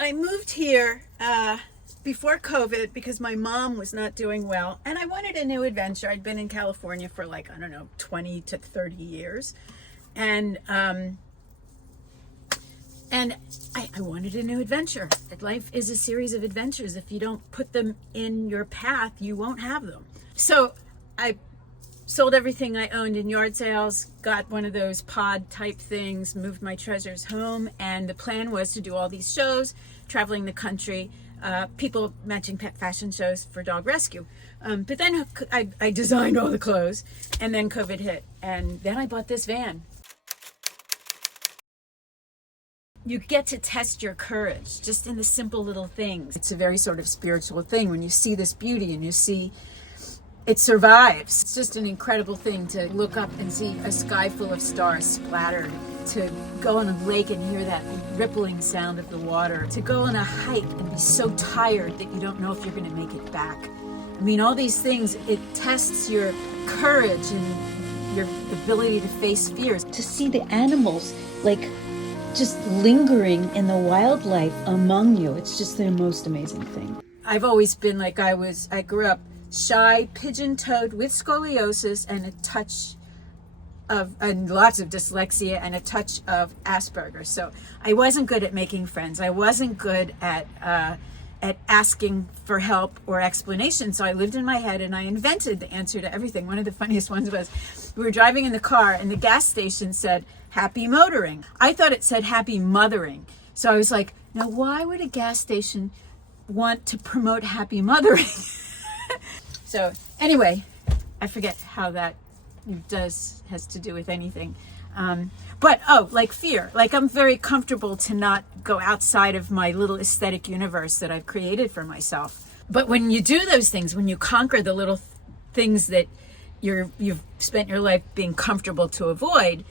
I moved here before COVID because my mom was not doing well and I wanted a new adventure. I'd been in California for like, I don't know, 20 to 30 years. And I wanted a new adventure. Life is a series of adventures. If you don't put them in your path, you won't have them. So I sold everything I owned in yard sales, got one of those pod type things, moved my treasures home, and the plan was to do all these shows, traveling the country, people matching pet fashion shows for dog rescue. But then I designed all the clothes, and then COVID hit, and then I bought this van. You get to test your courage just in the simple little things. It's a very sort of spiritual thing when you see this beauty and you see it survives. It's just an incredible thing to look up and see a sky full of stars splattered, to go on a lake and hear that rippling sound of the water, to go on a hike and be so tired that you don't know if you're going to make it back. I mean, all these things, it tests your courage and your ability to face fears. To see the animals like just lingering in the wildlife among you, it's just the most amazing thing. I've always been like I grew up shy, pigeon-toed with scoliosis and a touch of, and lots of dyslexia and a touch of Asperger's. So I wasn't good at making friends. I wasn't good at asking for help or explanation. So I lived in my head and I invented the answer to everything. One of the funniest ones was we were driving in the car and the gas station said, "Happy motoring." I thought it said happy mothering. So I was like, now why would a gas station want to promote happy mothering? So anyway, I forget how that has to do with anything. But like fear, like I'm very comfortable to not go outside of my little aesthetic universe that I've created for myself. But when you do those things, when you conquer the little things that you've spent your life being comfortable to avoid,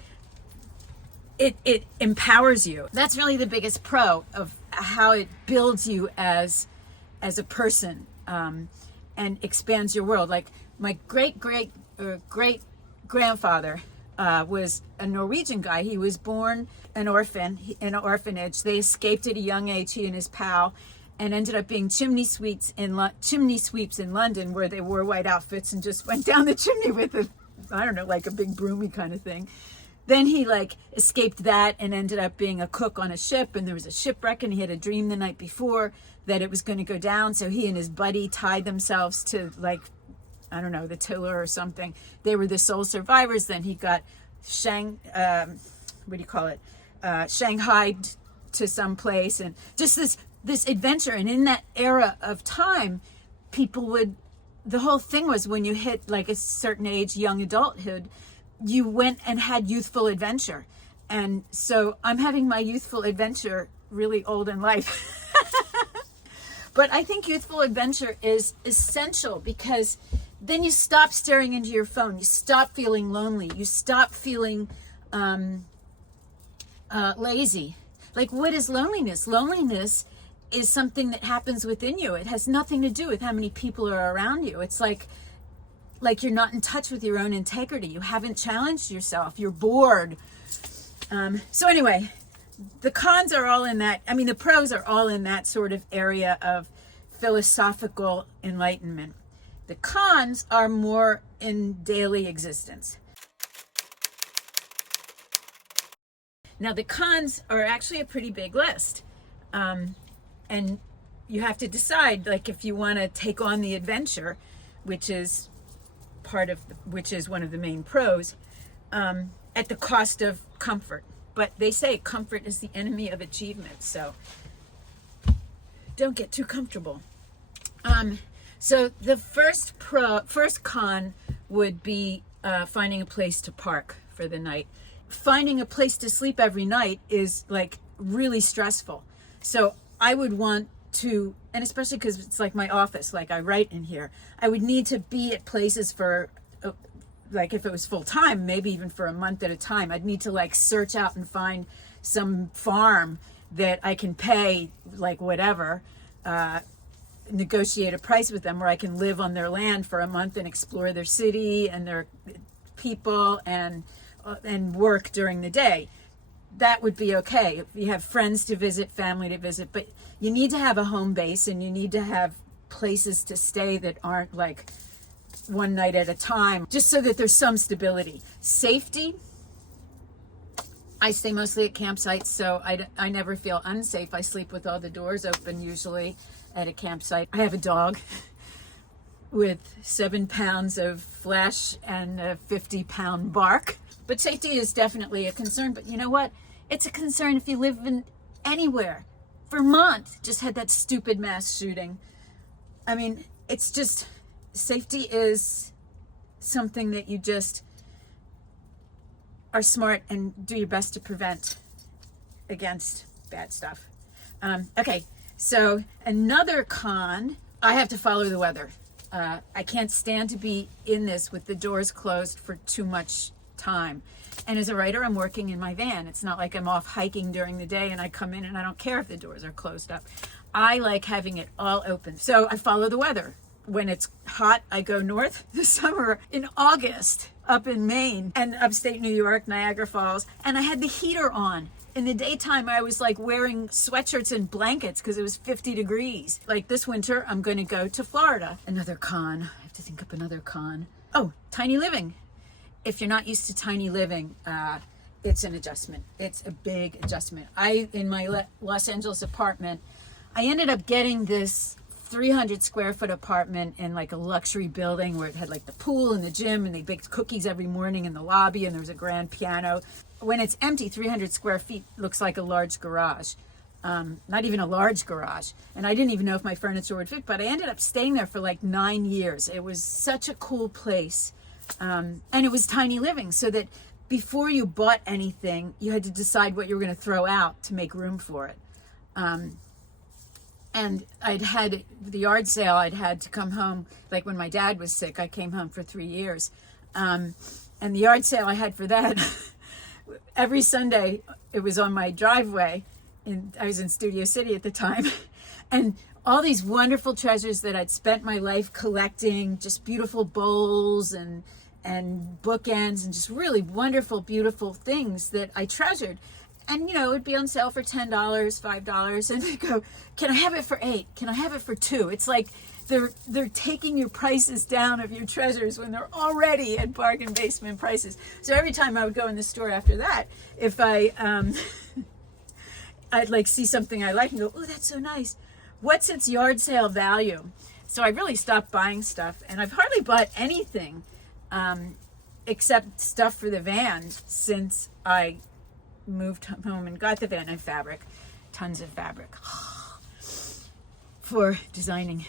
it empowers you. That's really the biggest pro of how it builds you as a person, and expands your world. Like my great grandfather was a Norwegian guy. He was born an orphan in an orphanage. They escaped at a young age, he and his pal, and ended up being chimney sweeps in London, where they wore white outfits and just went down the chimney with like a big broomy kind of thing. Then he escaped that and ended up being a cook on a ship, and there was a shipwreck and he had a dream the night before that it was going to go down. So he and his buddy tied themselves to the tiller or something. They were the sole survivors. Then he got shanghaied to some place, and just this adventure. And in that era of time, the whole thing was when you hit like a certain age, young adulthood, you went and had youthful adventure. And so I'm having my youthful adventure really old in life. But I think youthful adventure is essential because then you stop staring into your phone. You stop feeling lonely. You stop feeling lazy. Like, what is loneliness? Loneliness is something that happens within you. It has nothing to do with how many people are around you. It's like you're not in touch with your own integrity. You haven't challenged yourself. You're bored. So anyway, the cons are all in that. I mean, the pros are all in that sort of area of philosophical enlightenment. The cons are more in daily existence. Now, the cons are actually a pretty big list. And you have to decide, if you want to take on the adventure, which is one of the main pros, at the cost of comfort. But they say comfort is the enemy of achievement, so don't get too comfortable. So the first con would be finding a place to park for the night. Finding a place to sleep every night is really stressful. So I would want to, and especially because it's like my office, I write in here, I would need to be at places for if it was full time, maybe even for a month at a time. I'd need to search out and find some farm that I can pay whatever, negotiate a price with them where I can live on their land for a month and explore their city and their people and work during the day. that would be okay. If you have friends to visit, family to visit, but you need to have a home base, and you need to have places to stay that aren't like one night at a time, just so that there's some stability. Safety, I stay mostly at campsites, so I never feel unsafe. I sleep with all the doors open usually at a campsite. I have a dog with 7 pounds of flesh and a 50-pound bark. But safety is definitely a concern. But you know what? It's a concern if you live in anywhere. Vermont just had that stupid mass shooting. I mean, it's just, safety is something that you just are smart and do your best to prevent against bad stuff. Okay, so another con, I have to follow the weather. I can't stand to be in this with the doors closed for too much time. And as a writer, I'm working in my van. It's not like I'm off hiking during the day and I come in and I don't care if the doors are closed up. I like having it all open. So I follow the weather. When it's hot, I go north. This summer in August, up in Maine and upstate New York, Niagara Falls, and I had the heater on. In the daytime, I was like wearing sweatshirts and blankets because it was 50 degrees. Like this winter, I'm going to go to Florida. Another con. I have to think up another con. Oh, tiny living. If you're not used to tiny living, it's an adjustment. It's a big adjustment. In my Los Angeles apartment, I ended up getting this 300 square foot apartment in like a luxury building where it had like the pool and the gym, and they baked cookies every morning in the lobby, and there was a grand piano. When it's empty, 300 square feet looks like a large garage. Not even a large garage. And I didn't even know if my furniture would fit, but I ended up staying there for like 9 years. It was such a cool place. And it was tiny living, so that before you bought anything, you had to decide what you were going to throw out to make room for it. And I'd had the yard sale, I'd had to come home, like when my dad was sick, I came home for 3 years. And the yard sale I had for that, every Sunday, it was on my driveway. I was in Studio City at the time. And all these wonderful treasures that I'd spent my life collecting, just beautiful bowls and bookends and just really wonderful, beautiful things that I treasured. And, you know, it'd be on sale for $10, $5. And they'd go, can I have it for $8? Can I have it for $2? It's like they're taking your prices down of your treasures when they're already at bargain basement prices. So every time I would go in the store after that, if I'd like see something I like and go, oh, that's so nice. What's its yard sale value? So I really stopped buying stuff, and I've hardly bought anything except stuff for the van since I moved home and got the van. And fabric, tons of fabric for designing.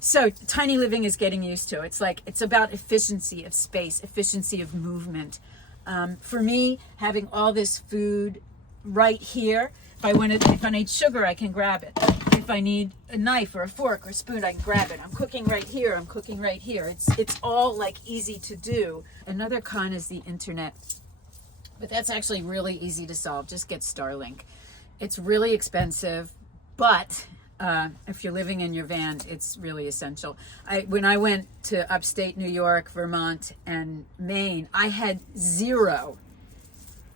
So tiny living is getting used to. It's about efficiency of space, efficiency of movement. For me, having all this food right here, if I need sugar, I can grab it. If I need a knife or a fork or a spoon, I can grab it. I'm cooking right here. I'm cooking right here. It's all like easy to do. Another con is the internet. But that's actually really easy to solve. Just get Starlink. It's really expensive, but if you're living in your van, it's really essential. When I went to upstate New York, Vermont, and Maine, I had zero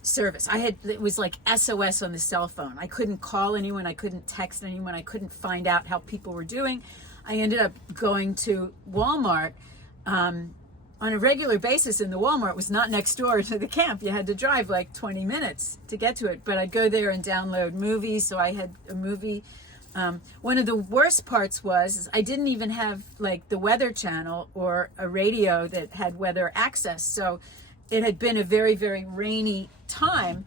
service. It was like SOS on the cell phone. I couldn't call anyone. I couldn't text anyone. I couldn't find out how people were doing. I ended up going to Walmart on a regular basis, and the Walmart was not next door to the camp. You had to drive like 20 minutes to get to it, but I'd go there and download movies. So I had a movie. One of the worst parts was I didn't even have like the Weather Channel or a radio that had weather access. So it had been a very, very rainy time,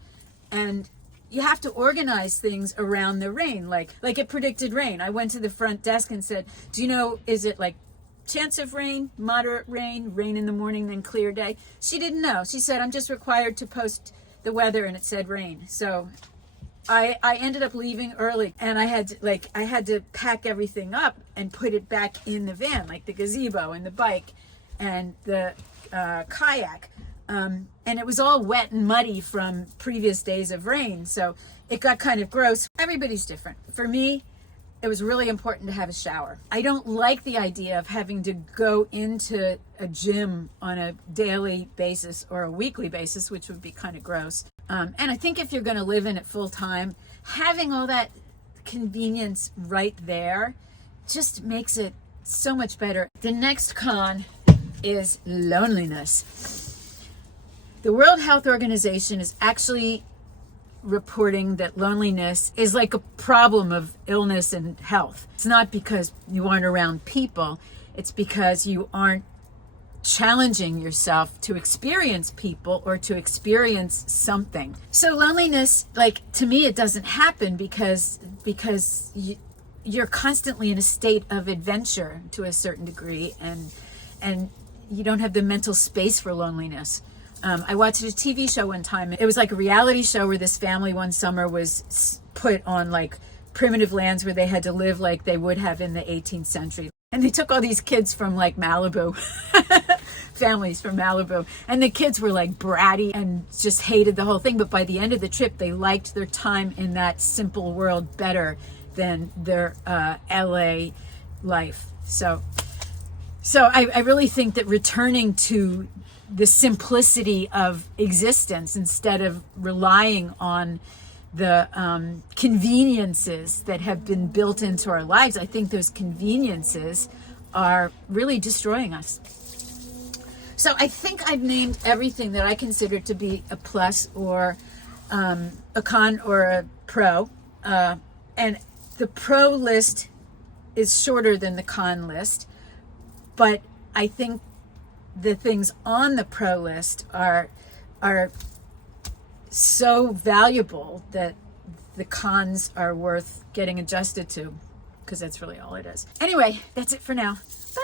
and you have to organize things around the rain. Like it predicted rain. I went to the front desk and said, do you know, is it like chance of rain, moderate rain, rain in the morning, then clear day? She didn't know. She said, I'm just required to post the weather, and it said rain. So I ended up leaving early, and I had to pack everything up and put it back in the van, like the gazebo and the bike and the kayak. And it was all wet and muddy from previous days of rain. So it got kind of gross. Everybody's different. For me, it was really important to have a shower. I don't like the idea of having to go into a gym on a daily basis or a weekly basis, which would be kind of gross. And I think if you're going to live in it full time, having all that convenience right there just makes it so much better. The next con is loneliness. The World Health Organization is actually reporting that loneliness is like a problem of illness and health. It's not because you aren't around people, it's because you aren't challenging yourself to experience people or to experience something. So loneliness, like, to me, it doesn't happen because you're constantly in a state of adventure to a certain degree, and you don't have the mental space for loneliness. I watched a TV show one time. It was like a reality show where this family one summer was put on like primitive lands where they had to live like they would have in the 18th century. And they took all these kids from like Malibu, families from Malibu. And the kids were like bratty and just hated the whole thing. But by the end of the trip, they liked their time in that simple world better than their LA life. So I really think that returning to the simplicity of existence instead of relying on the conveniences that have been built into our lives, I think those conveniences are really destroying us. So I think I've named everything that I consider to be a plus or a con or a pro. And the pro list is shorter than the con list, but I think the things on the pro list are so valuable that the cons are worth getting adjusted to, because that's really all it is. Anyway, that's it for now. Bye.